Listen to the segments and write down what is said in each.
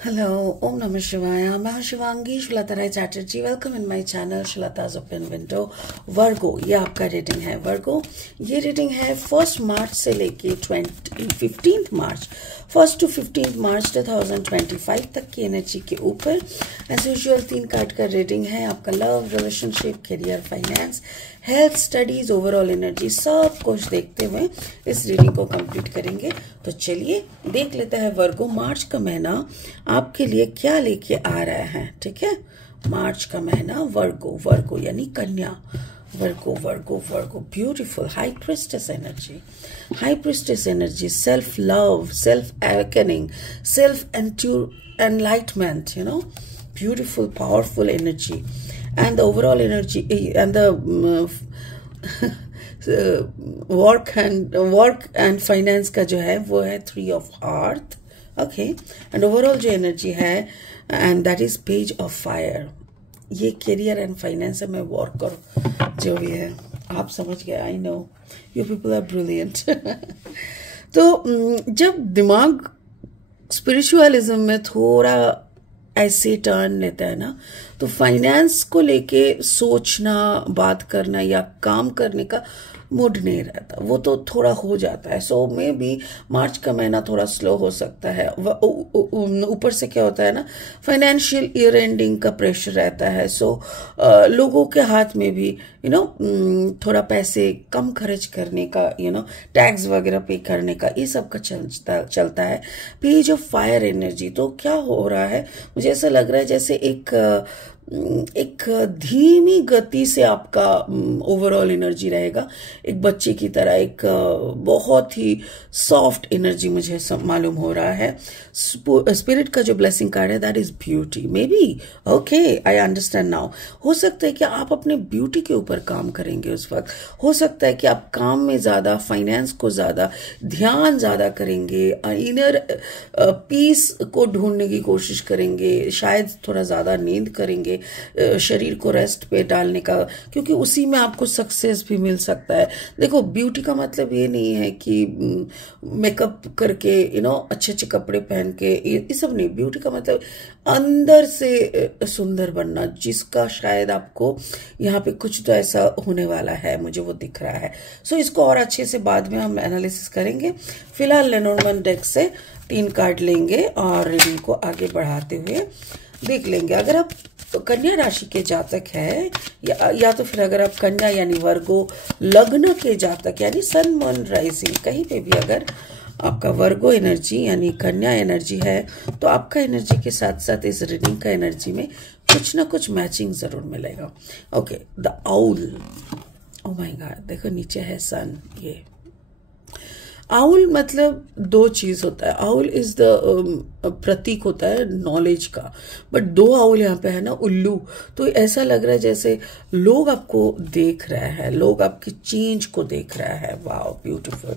Hello, Om Namah Shivaya. मैं हूं Shivangi Shrilata Rai Chatterjee. Welcome in my channel Shrilata's open window. Virgo, ये आपका रीडिंग है. वर्गो, ये रीडिंग है 1 मार्च से लेके 15 मार्च 1 to 15 मार्च 2025 तक की एनर्जी के ऊपर. एज यूजुअल 3 कार्ड का रीडिंग है. आपका love, relationship, career, finance, health, studies, overall energy सब कुछ देखते हुए इस रीडिंग को कंप्लीट करेंगे. तो चलिए देख लेते हैं वर्गो मार्च का महीना आपके लिए क्या लेके आ रहा है. ठीक है, मार्च का महीना वर्गो. वर्गो यानी कन्या. Virgo Virgo Virgo, beautiful high priestess energy. High priestess energy, self love, self awakening, self enlightenment, beautiful, powerful energy. And the overall energy and the work and finance का जो है वो है 3 of Hearts. Okay, and overall जो energy है and that is Page of Fire. ये career and finance में work और जो भी है आप समझ गए. I know you people are brilliant. तो जब दिमाग स्पिरिचुअलिज्म में थोड़ा ऐसे टर्न लेता है ना, तो फाइनेंस को लेके सोचना, बात करना या काम करने का मूड नहीं रहता. वो तो थोड़ा हो जाता है. सो मे बी मार्च का महीना थोड़ा स्लो हो सकता है. ऊपर से क्या होता है ना, फाइनेंशियल ईयर एंडिंग का प्रेशर रहता है. सो लोगों के हाथ में भी थोड़ा पैसे कम खर्च करने का, टैक्स वगैरह पे करने का, ये सब का चलता है. Page of fire energy. तो क्या हो रहा है, मुझे ऐसा लग रहा है जैसे एक धीमी गति से आपका ओवरऑल एनर्जी रहेगा. एक बच्चे की तरह एक बहुत ही सॉफ्ट एनर्जी मुझे मालूम हो रहा है. स्पिरिट का जो ब्लेसिंग कार्ड है that is beauty. May be okay, I understand now. हो सकता है कि आप अपने ब्यूटी के ऊपर काम करेंगे उस वक्त. हो सकता है कि आप काम में ज्यादा, फाइनेंस को ज्यादा, ध्यान ज्यादा करेंगे, इनर पीस को ढूंढने की कोशिश करेंगे, शायद थोड़ा ज्यादा नींद करेंगे, शरीर को रेस्ट पे डालने का, क्योंकि उसी में आपको सक्सेस भी मिल सकता है. देखो, ब्यूटी का मतलब ये नहीं है कि मेकअप करके अच्छे अच्छे कपड़े पहन के, ये सब नहीं. ब्यूटी का मतलब अंदर से सुंदर बनना, जिसका शायद आपको यहाँ पे कुछ तो ऐसा होने वाला है, मुझे वो दिख रहा है. सो इसको और अच्छे से बाद में हम एनालिसिस करेंगे. फिलहाल लेनोर्मन डेक से 3 कार्ड लेंगे और रीडिंग को आगे बढ़ाते हुए देख लेंगे. अगर आप कन्या राशि के जातक है या तो फिर अगर आप कन्या यानी वर्गो लग्न के जातक यानी सन मून राइजिंग, कहीं पे भी अगर आपका वर्गो एनर्जी यानी कन्या एनर्जी है, तो आपका एनर्जी के साथ साथ इस रीडिंग का एनर्जी में कुछ ना कुछ मैचिंग जरूर मिलेगा. Okay, the owl. Oh my God, देखो नीचे है सन. ये आउल मतलब 2 चीज होता है. आउल इज द प्रतीक होता है नॉलेज का, बट 2 आउल यहाँ पे है ना, उल्लू. तो ऐसा लग रहा है जैसे लोग आपको देख रहे हैं, लोग आपकी चेंज को देख रहा है. Wow, beautiful.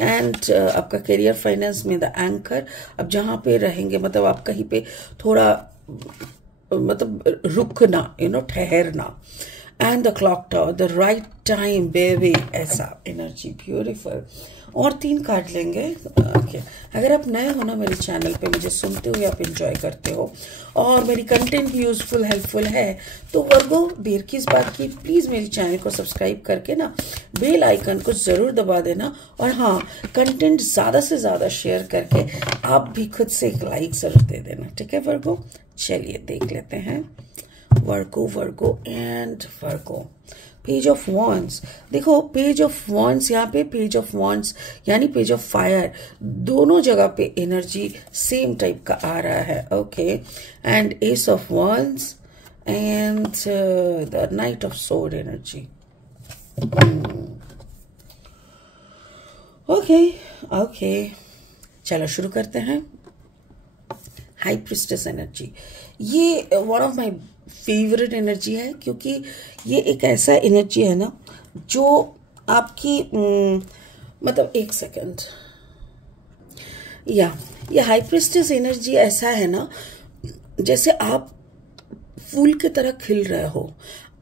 एंड आपका करियर फाइनेंस में द एंकर. अब जहां पे रहेंगे मतलब आप कहीं पे थोड़ा मतलब रुकना, ठहरना. And the clock tower, the right time baby, ऐसा एनर्जी. ब्यूटीफुल. और 3 कार्ड लेंगे. ओके, अगर आप नए हो ना मेरे चैनल पे, मुझे सुनते हुए आप एंजॉय करते हो और मेरी कंटेंट भी यूजफुल, हेल्पफुल है, तो वर्गो देर किस बात की, प्लीज मेरे चैनल को सब्सक्राइब करके ना बेल आइकन को जरूर दबा देना. और हाँ, कंटेंट ज्यादा से ज्यादा शेयर करके आप भी खुद से एक लाइक जरूर दे देना. ठीक है वर्गो, चलिए देख लेते हैं. Virgo Virgo and Virgo. Page of wands. देखो, पेज ऑफ वॉन्ड्स यहाँ पे, पेज ऑफ वॉन्ड्स यानी पेज ऑफ फायर, दोनों जगह पे एनर्जी सेम टाइप का आ रहा है. Okay, and S of wands and the night of sword energy. Okay okay, चलो शुरू करते हैं. हाई प्रिस्टेस एनर्जी, ये one of my favourite energy है, क्योंकि ये एक ऐसा एनर्जी है ना जो आपकी मतलब एक सेकंड, ये हाई प्रिस्टेस एनर्जी ऐसा है ना जैसे आप फूल की तरह खिल रहे हो.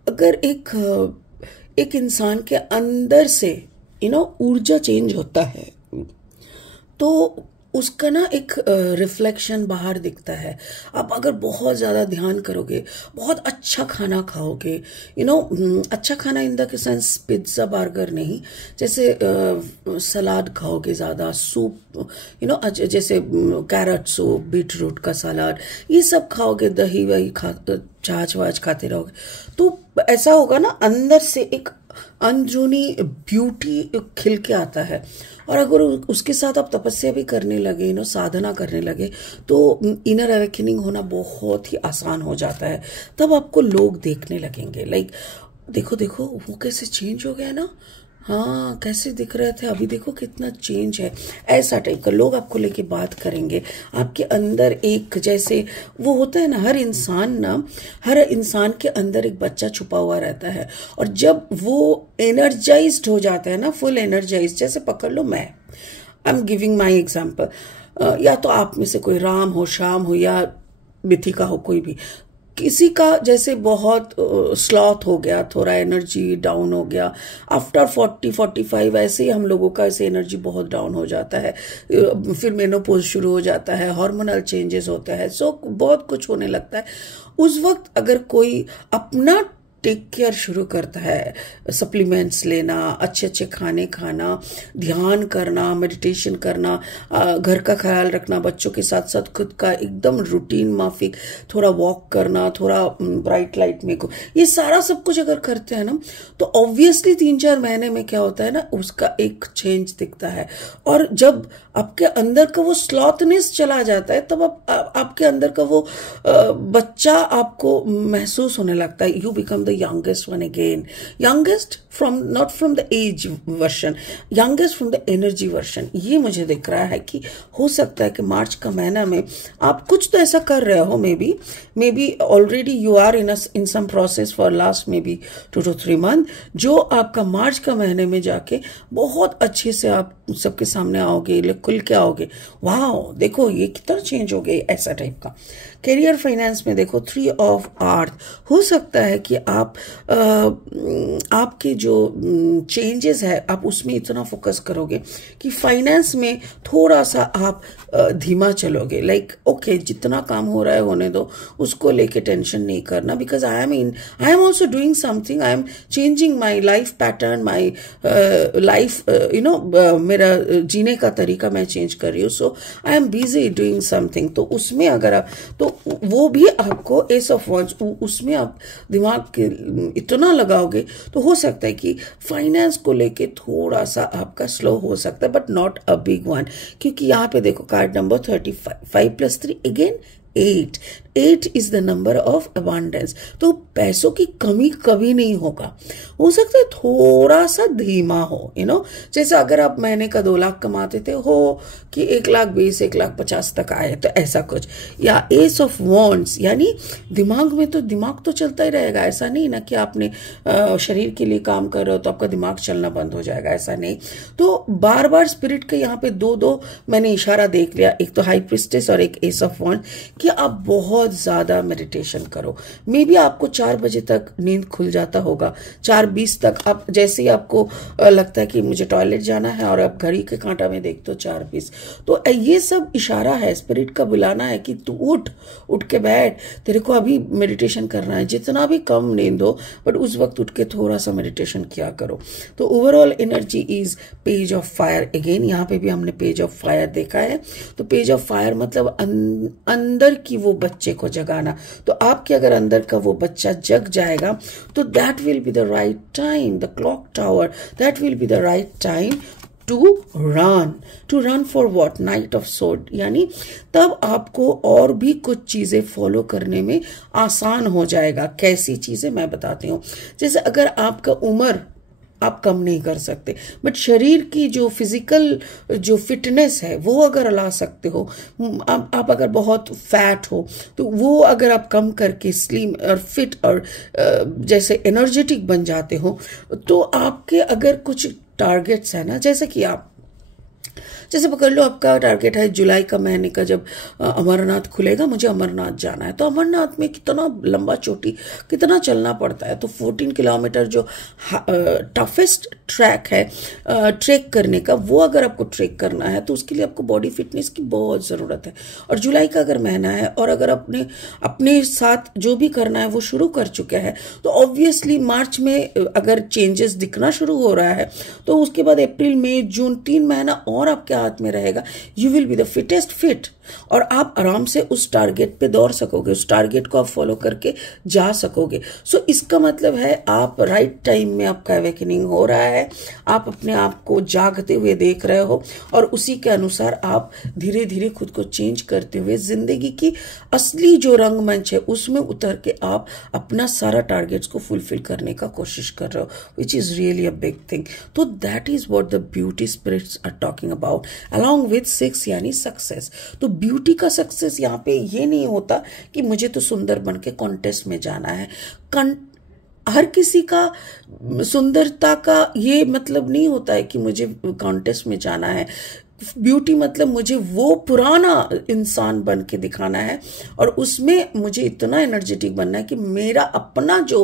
अगर एक इंसान के अंदर से ऊर्जा चेंज होता है तो उसका ना एक रिफ्लेक्शन बाहर दिखता है। आप अगर बहुत ज़्यादा ध्यान करोगे, बहुत अच्छा खाना खाओगे, अच्छा खाना in the sense pizza burger नहीं, जैसे सलाद खाओगे ज़्यादा, सूप जैसे कैरेट सूप, बीट रूट का सलाद, ये सब खाओगे, दही वही छाछ वाछ खाते रहोगे, तो ऐसा होगा ना, अंदर से एक अंदरूनी ब्यूटी खिल के आता है। और अगर उसके साथ आप तपस्या भी करने लगे, साधना करने लगे, तो इनर अवेकनिंग होना बहुत ही आसान हो जाता है। तब आपको लोग देखने लगेंगे, लाइक देखो देखो वो कैसे चेंज हो गया ना, हाँ कैसे दिख रहे थे, अभी देखो कितना चेंज है, ऐसा टाइप का लोग आपको लेके बात करेंगे। आपके अंदर एक जैसे वो होता है ना, हर इंसान के अंदर एक बच्चा छुपा हुआ रहता है, और जब वो एनर्जाइज्ड हो जाता है ना, फुल एनर्जाइज्ड, जैसे पकड़ लो, मैं I am giving my example, या तो आप में से कोई राम हो, श्याम हो, या मिथिका हो, कोई भी, किसी का जैसे बहुत स्लॉथ हो गया, थोड़ा एनर्जी डाउन हो गया, आफ्टर 40-45 ऐसे ही हम लोगों का ऐसे एनर्जी बहुत डाउन हो जाता है, फिर मेनोपॉज शुरू हो जाता है, हार्मोनल चेंजेस होता है, सो बहुत कुछ होने लगता है। उस वक्त अगर कोई अपना टेक केयर शुरू करता है, सप्लीमेंट्स लेना, अच्छे अच्छे खाने खाना, ध्यान करना, मेडिटेशन करना, घर का ख्याल रखना, बच्चों के साथ साथ खुद का एकदम रूटीन माफिक, थोड़ा वॉक करना, थोड़ा ब्राइट लाइट में को, ये सारा सब कुछ अगर करते हैं ना, तो ऑब्वियसली 3-4 महीने में क्या होता है ना, उसका एक चेंज दिखता है। और जब आपके अंदर का वो स्लॉथनेस चला जाता है, तब आपके अंदर का वो बच्चा आपको महसूस होने लगता है। You become the youngest one again, youngest from not from the age version, youngest from the energy version। ये मुझे दिख रहा है कि हो सकता है कि मार्च का महीना में आप कुछ तो ऐसा कर रहे हो, maybe already you are in some process for last maybe 2 to 3 month, जो आपका मार्च का महीने में जाके बहुत अच्छे से आप सबके सामने आओगे, खुल के आओगे, वाह देखो ये कितना चेंज हो गया, ऐसा टाइप का। करियर फाइनेंस में देखो 3 of Earth, हो सकता है कि आपके जो चेंजेस है, आप उसमें इतना फोकस करोगे कि फाइनेंस में थोड़ा सा आप धीमा चलोगे, लाइक ओके जितना काम हो रहा है होने दो, उसको लेके टेंशन नहीं करना, because I am also doing something, I am changing my life pattern, my life मेरा जीने का तरीका मैं चेंज कर रही हूँ, so I am busy doing something. तो उसमें अगर आप, तो वो भी आपको एस ऑफ वॉन्ड्स, उसमें आप दिमाग के इतना लगाओगे तो हो सकता है कि फाइनेंस को लेके थोड़ा सा आपका स्लो हो सकता है, but not a big one, क्योंकि यहाँ पे देखो card number 35, 5 + 3 again 8 is the number of abundance. तो पैसों की कमी कभी नहीं होगा, हो सकता है थोड़ा सा धीमा हो, जैसे अगर आप महीने का 2 लाख कमाते थे, हो कि 1,20,000 1,50,000 तक आए, तो ऐसा कुछ। या एस ऑफ वॉन्ड्स, यानी दिमाग तो चलता ही रहेगा, ऐसा नहीं ना कि आपने शरीर के लिए काम कर रहे हो तो आपका दिमाग चलना बंद हो जाएगा, ऐसा नहीं। तो बार बार स्पिरिट के यहाँ पे 2 मैंने इशारा देख लिया, एक तो हाई प्रिस्टेस और एक एस ऑफ वॉन्ड, कि आप बहुत ज्यादा मेडिटेशन करो। मे बी आपको 4 बजे तक नींद खुल जाता होगा, 4:20 तक आप, जैसे ही आपको लगता है कि मुझे टॉयलेट जाना है और आप घड़ी के कांटा में देखते हो 4:20, तो ये सब इशारा है, स्पिरिट का बुलाना है कि तू उठ के बैठ, तेरे को अभी मेडिटेशन करना है, जितना भी कम नींद हो बट उस वक्त उठ के थोड़ा सा मेडिटेशन किया करो। तो overall energy is page of fire. Again यहाँ पे भी हमने पेज ऑफ फायर देखा है, तो पेज ऑफ फायर मतलब अंदर की वो बच्चे को जगाना। तो आपके अगर अंदर का वो बच्चा जग जाएगा तो that will be the right time, the clock tower, that will be the right time to run for what, night of sod, यानी तब आपको और भी कुछ चीजें फॉलो करने में आसान हो जाएगा। कैसी चीजें मैं बताती हूँ, जैसे अगर आपका उम्र आप कम नहीं कर सकते, बट शरीर की जो फिजिकल जो फिटनेस है वो अगर ला सकते हो, आप अगर बहुत फैट हो तो वो अगर आप कम करके स्लिम और फिट और जैसे एनर्जेटिक बन जाते हो, तो आपके अगर कुछ टारगेट्स है ना, जैसे कि आप जैसे पकड़ लो आपका टारगेट है जुलाई का महीने का जब अमरनाथ खुलेगा, मुझे अमरनाथ जाना है, तो अमरनाथ में कितना लंबा चोटी कितना चलना पड़ता है, तो 14 किलोमीटर जो टफेस्ट ट्रैक है ट्रेक करने का, वो अगर आपको ट्रेक करना है तो उसके लिए आपको बॉडी फिटनेस की बहुत ज़रूरत है। और जुलाई का अगर महीना है और अगर अपने साथ जो भी करना है वो शुरू कर चुके हैं, तो ऑब्वियसली मार्च में अगर चेंजेस दिखना शुरू हो रहा है तो उसके बाद अप्रैल मई जून 3 महीना और आपके हाथ में रहेगा। You will be the fittest fit और आप आराम से उस टारगेट पे दौड़ सकोगे, उस टारगेट को आप फॉलो करके जा सकोगे। सो इसका मतलब है आप राइट टाइम में आपका अवेकनिंग हो रहा है, आप अपने आप को जागते हुए देख रहे हो और उसी के अनुसार आप धीरे धीरे खुद को चेंज करते हुए जिंदगी की असली जो रंगमंच है उसमें उतर के आप अपना सारा टारगेट्स को फुलफिल करने का कोशिश कर रहे हो, which is really a big thing. तो that is what the beauty spirits are talking about along with 6 यानी सक्सेस। तो ब्यूटी का सक्सेस यहाँ पे ये नहीं होता कि मुझे तो सुंदर बन के कॉन्टेस्ट में जाना है। हर किसी का सुंदरता का ये मतलब नहीं होता है कि मुझे कॉन्टेस्ट में जाना है। ब्यूटी मतलब मुझे वो पुराना इंसान बन के दिखाना है और उसमें मुझे इतना एनर्जेटिक बनना है कि मेरा अपना जो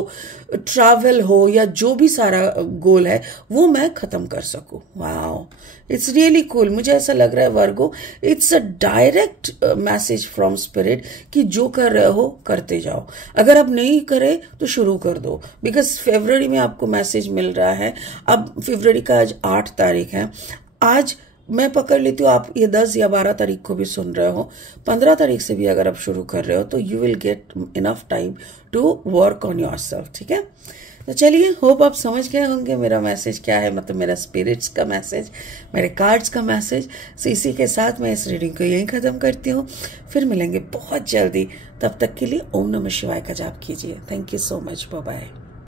ट्रैवल हो या जो भी सारा गोल है वो मैं खत्म कर सकूं। Wow, it's really cool. मुझे ऐसा लग रहा है Virgo, it's a direct message from spirit कि जो कर रहे हो करते जाओ, अगर आप नहीं करे तो शुरू कर दो। बिकॉज फरवरी में आपको मैसेज मिल रहा है, अब फरवरी का आज 8 तारीख है, आज मैं पकड़ लेती हूँ आप ये 10 या 12 तारीख को भी सुन रहे हो, 15 तारीख से भी अगर आप शुरू कर रहे हो तो you will get enough time to work on yourself. ठीक है, तो चलिए, होप आप समझ गए होंगे मेरा मैसेज क्या है, मतलब मेरा स्पिरिट्स का मैसेज, मेरे कार्ड्स का मैसेज। सो इसी के साथ मैं इस रीडिंग को यहीं ख़त्म करती हूँ, फिर मिलेंगे बहुत जल्दी। तब तक के लिए ओम नमः शिवाय का जाप कीजिए। Thank you so much, bye bye.